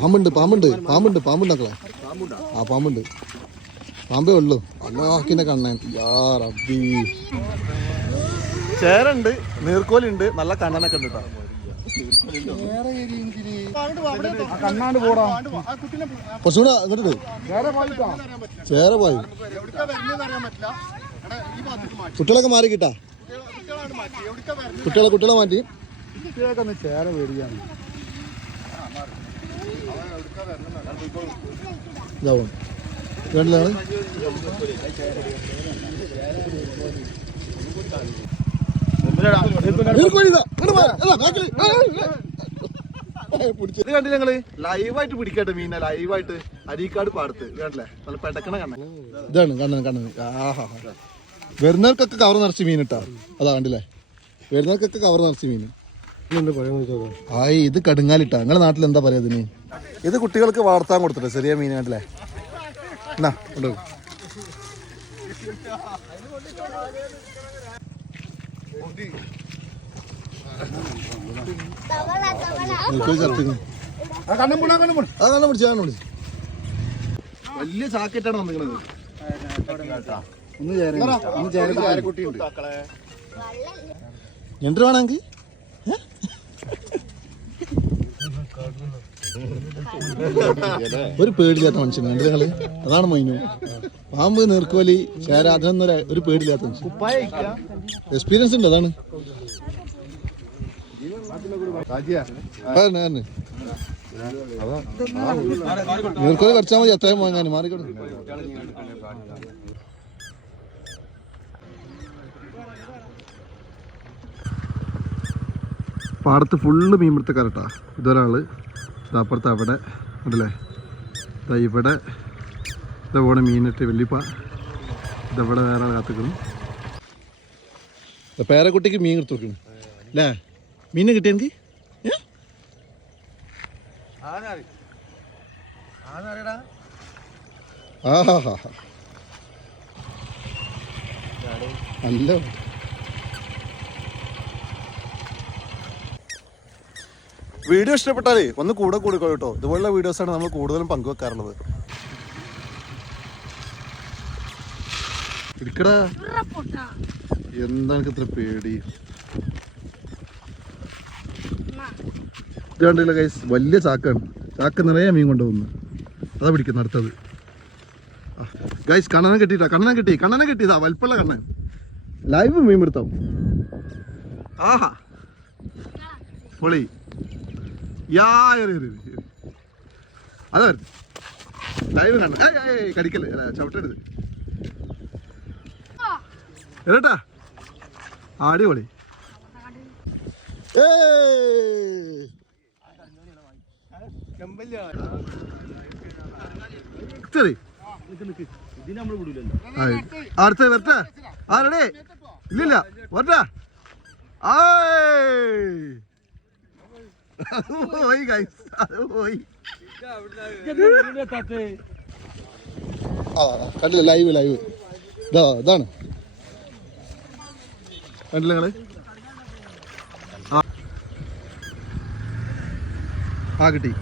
പാമ്പുണ്ട് പാമ്പുണ്ട് പാമ്പുണ്ട് പാമ്പുണ്ടാക്കളെ. ആ പാമ്പുണ്ട്, പാമ്പേ ഉള്ളു. അല്ലാക്കിന്റെ കണ്ണൻ. ചേരുണ്ട്, നീർക്കോലുണ്ട്, നല്ല കണ്ണനൊക്കെ ഉണ്ട് കേട്ടോ. കുറച്ചുകൂടെ എന്നിട്ട് ചേര പോയി. കുട്ടികളൊക്കെ മാറി കിട്ടാ. കുട്ടികളെ മാറ്റി. കുട്ടികളൊക്കെ ചേര പേടിയാണ്. വേണ്ടിലാണ് ഇത് കണ്ടില്ല ഞങ്ങള് ലൈവായിട്ട് പിടിക്കട്ടെ മീനെ. ലൈവായിട്ട് അരീക്കാട് പാടത്ത് കണ്ടില്ലേ, നല്ല പെടക്കണ കണ്ണൻ. ഇതാണ് കണ്ണൻ. ആഹാ, വരുന്നവർക്കൊക്കെ കവർ നിറച്ച് മീൻ ഇട്ടാ. അതാ കണ്ടില്ലേ, വരുന്നവർക്കൊക്കെ കവർ നിറച്ച് മീൻ. ആയി ഇത് കടുങ്ങാലിട്ടാ. നിങ്ങളുടെ നാട്ടിൽ എന്താ പറയാ ഇതിന്? ഇത് കുട്ടികൾക്ക് വളർത്താൻ കൊടുത്തിട്ട് ചെറിയ മീൻ കണ്ടില്ലേ. എന്നാ കൊണ്ടുപോകും. വലിയ ചാക്കറ്റാണ് വന്നിരിക്കുന്നത്. എന്ത് വേണമെങ്കിൽ ഒരു പേടില്ലാത്ത മനുഷ്യൻ കണ്ടു നിങ്ങള്. അതാണ് മൈനു. പാമ്പ്, നീർക്കോലി, ചേര, അതിനൊന്നും ഒരു പേടില്ലാത്ത മനുഷ്യൻ. എക്സ്പീരിയൻസ് ഉണ്ട്. അതാണ് നീർക്കോലി കടിച്ചാൽ മതി, എത്രയും വാങ്ങാൻ മാറിക്കോട്ടെ. പാടത്ത് മീൻ പിടുത്തക്കാരട്ടാ. ഇതൊരാള് അപ്പുറത്ത് അവിടെ ഉണ്ടല്ലേ. ഇവിടെ ഇതവിടെ മീനിട്ട് വെള്ളിപ്പ. ഇതവിടെ വേറെ കാത്തിക്കുന്നു. പേരക്കുട്ടിക്ക് മീൻ എടുത്ത് വെക്കണം അല്ലേ. മീനെ കിട്ടിയെങ്കിൽ അല്ലോ. വീഡിയോ ഇഷ്ടപ്പെട്ടാലേ ഒന്ന് കൂടെ കൂടിക്കോ കേട്ടോ. ഇതുപോലുള്ള വീഡിയോസാണ് നമ്മൾ കൂടുതലും പങ്കുവെക്കാറുള്ളത്. ഇരിക്കടാ, എന്താ എനിക്ക് ഇത്ര പേടി? ഇത് കണ്ടില്ല ഗൈസ്, വലിയ ചാക്കാണ്. ചാക്ക നിറയെ മീൻ കൊണ്ടുപോകുന്നു. അതാ പിടിക്കുന്ന അടുത്തത്. ഗൈസ് കണ്ണനെ കിട്ടിയിട്ടാ. കണ്ണനെ കിട്ടിയതാ, വലിപ്പുള്ള കണ്ണൻ. ലൈവ് മീൻ പിടുത്തം. ആഹാ പൊളി. അതാ ലൈവ് കണ്ണൻ. കടിക്കല്ലേ, ചവിട്ടരുത് ഏട്ടാ. അടിപൊളി. അടുത്ത വരട്ടെ. ആരടേ ഇല്ലില്ല വരട്ടെ. പോയി ഗൈസ്, അത് പോയി. കണ്ടില്ല, ലൈവ് ഇതാണ്. കണ്ടില്ല നിങ്ങള്? കിട്ടി.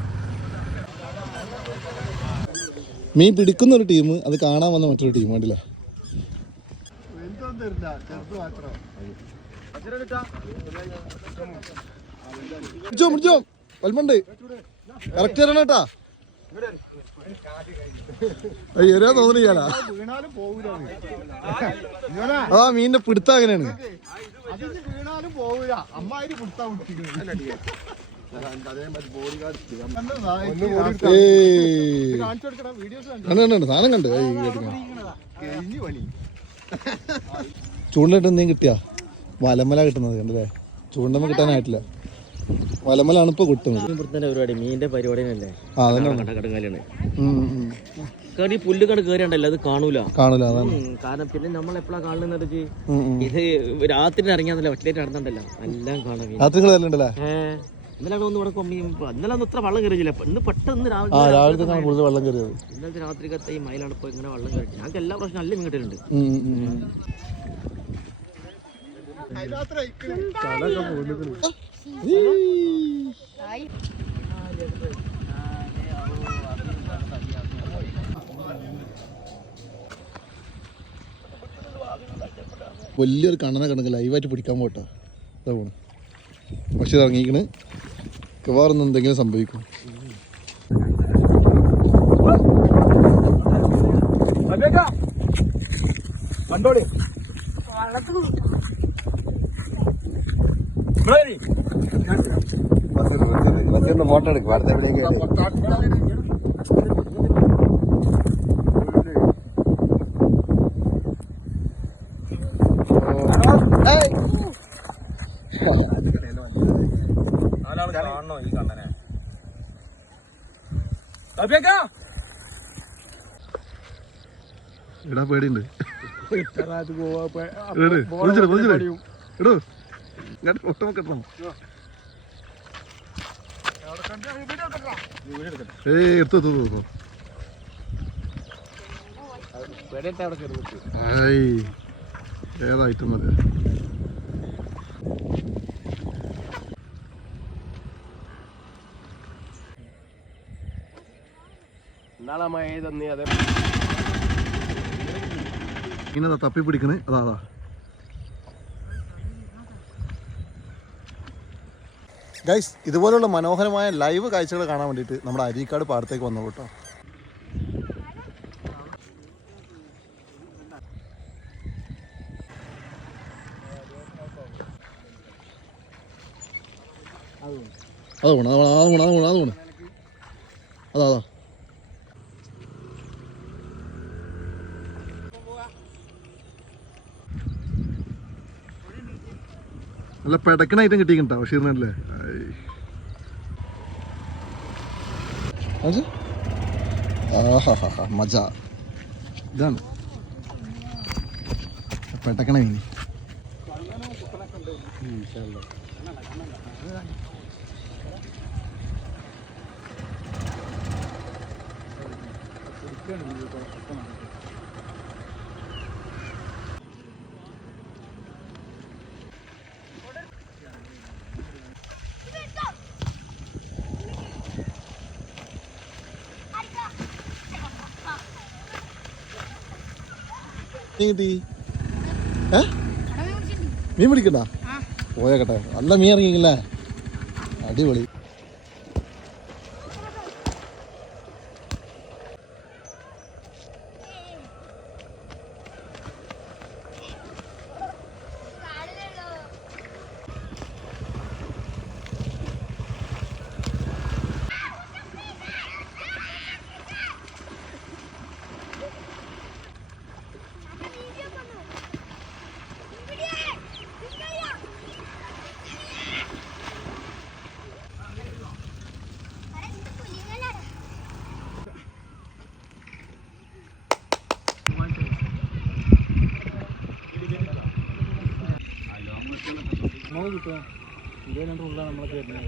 മീൻ പിടിക്കുന്ന ഒരു ടീം, അത് കാണാൻ വന്ന മറ്റൊരു ടീം. കണ്ടില്ല, വൽമണ്ട് കറക്റ്റ് തരണം കേട്ടാ. ഏരിയ തോന്നില്ല. അതാ മീനിന്റെ പിടുത്തം അങ്ങനെയാണ്. സാധനം കണ്ട് ചൂണ്ടയിട്ട് എന്തെങ്കിലും കിട്ടിയാ? വലമല കിട്ടുന്നത് കണ്ടല്ലേ. ചൂണ്ടമ്മ കിട്ടാനായിട്ടില്ല, വലമലാണ് ഇപ്പൊ കിട്ടുന്നത്. പരിപാടി മീനിന്റെ പരിപാടി പുല്ല് കണ്ട് കയറിയണ്ടല്ലോ, അത് കാണൂല. കാരണം പിന്നെ നമ്മൾ എപ്പോഴാ കാണുന്നത്? ഇത് രാത്രി ഇറങ്ങിയാന്നല്ലോ, ഒറ്റയായിട്ട് നടന്നുണ്ടല്ലോ, എല്ലാം കാണാം. ഇന്നലെ ഒന്നും ഇത്ര വെള്ളം കയറിയില്ല. ഇന്ന് പെട്ടെന്ന് രാവിലെ കൂടുതൽ വെള്ളം കയറിയത്. ഇന്നത്തെ രാത്രിക്കത്തെ ഈ മയിലാണ് ഇപ്പൊ ഇങ്ങനെ വെള്ളം കയറി. ഞങ്ങൾക്ക് എല്ലാ പ്രശ്നം നല്ല മീൻ കിട്ടലുണ്ട്. വലിയൊരു കണ്ണനെ കണക്ക് ലൈവായിട്ട് പിടിക്കാൻ പോട്ടോ. അതാ പോണു. പക്ഷെ ഇറങ്ങിക്കണ് വേറൊന്നും എന്തെങ്കിലും സംഭവിക്കും. ഫോട്ടോ എടുക്കും വാട്സാപ്പിലേക്ക്. എടാ പേടിയുണ്ട്. എടോ ഒട്ടമ കെട്ടണം. എടുത്തു ഏതായിട്ടും മതി. ഇങ്ങനെ തപ്പി പിടിക്കണേ. അതാ ഗൈസ്, ഇതുപോലുള്ള മനോഹരമായ ലൈവ് കാഴ്ചകൾ കാണാൻ വേണ്ടിയിട്ട് നമ്മുടെ അരീക്കാട് പാടത്തേക്ക് വന്നു കേട്ടോ. അതാ നല്ല പെടക്കണ ഐറ്റം കിട്ടിക്കട്ടോ ബഷീറിനല്ലേ. മജ. ഇതാണ് പെടക്കണ മീൻ. കിട്ടി മീൻ പിടിക്കണ്ട പോയേക്കട്ടെ. നല്ല മീൻ ഇറങ്ങിയില്ലേ, അടിപൊളി. കിട്ടുക ഇതേ ഉള്ള നമ്മളൊക്കെ വരുന്നത്.